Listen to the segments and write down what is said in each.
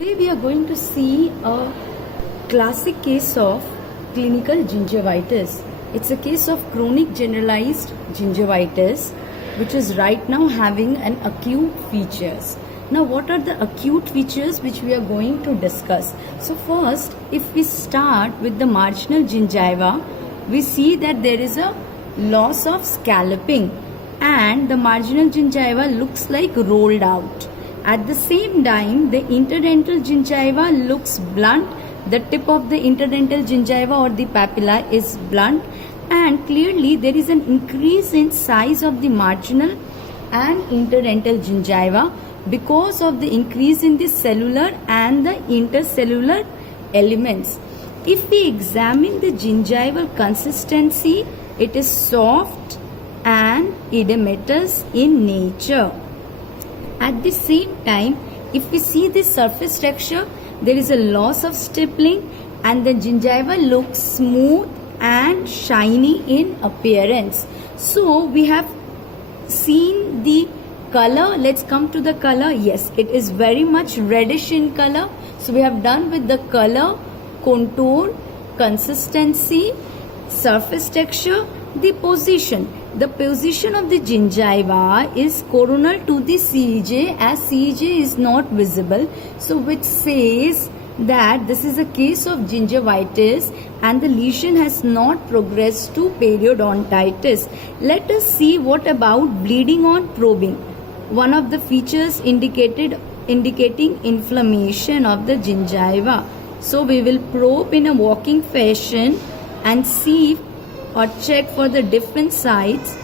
Today we are going to see a classic case of clinical gingivitis. It's a case of chronic generalized gingivitis which is right now having an acute features. Now what are the acute features which we are going to discuss? So first, if we start with the marginal gingiva, we see that there is a loss of scalloping and the marginal gingiva looks like rolled out. At the same time, the interdental gingiva looks blunt. The tip of the interdental gingiva or the papilla is blunt, and clearly there is an increase in size of the marginal and interdental gingiva because of the increase in the cellular and the intercellular elements. If we examine the gingival consistency, it is soft and edematous in nature. At the same time, if we see the surface texture, there is a loss of stippling and the gingiva looks smooth and shiny in appearance. So we have seen the color. Let's come to the color. Yes, it is very much reddish in color. So we have done with the color, contour, consistency, surface texture, the position. The position of the gingiva is coronal to the CEJ as CEJ is not visible. So which says that this is a case of gingivitis and the lesion has not progressed to periodontitis. Let us see what about bleeding on probing. One of the features indicating inflammation of the gingiva. So we will probe in a walking fashion and see or check for the different sides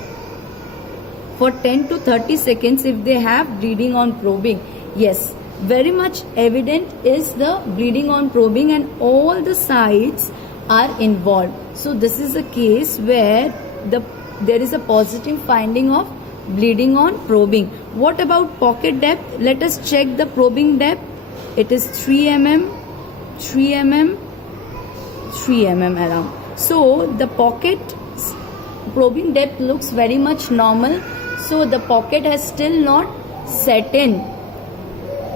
for 10 to 30 seconds if they have bleeding on probing. Yes, very much evident is the bleeding on probing and all the sides are involved. So this is a case where there is a positive finding of bleeding on probing. What about pocket depth? Let us check the probing depth. It is 3 mm, 3 mm, 3 mm around. So the pocket probing depth looks very much normal. So the pocket has still not set in.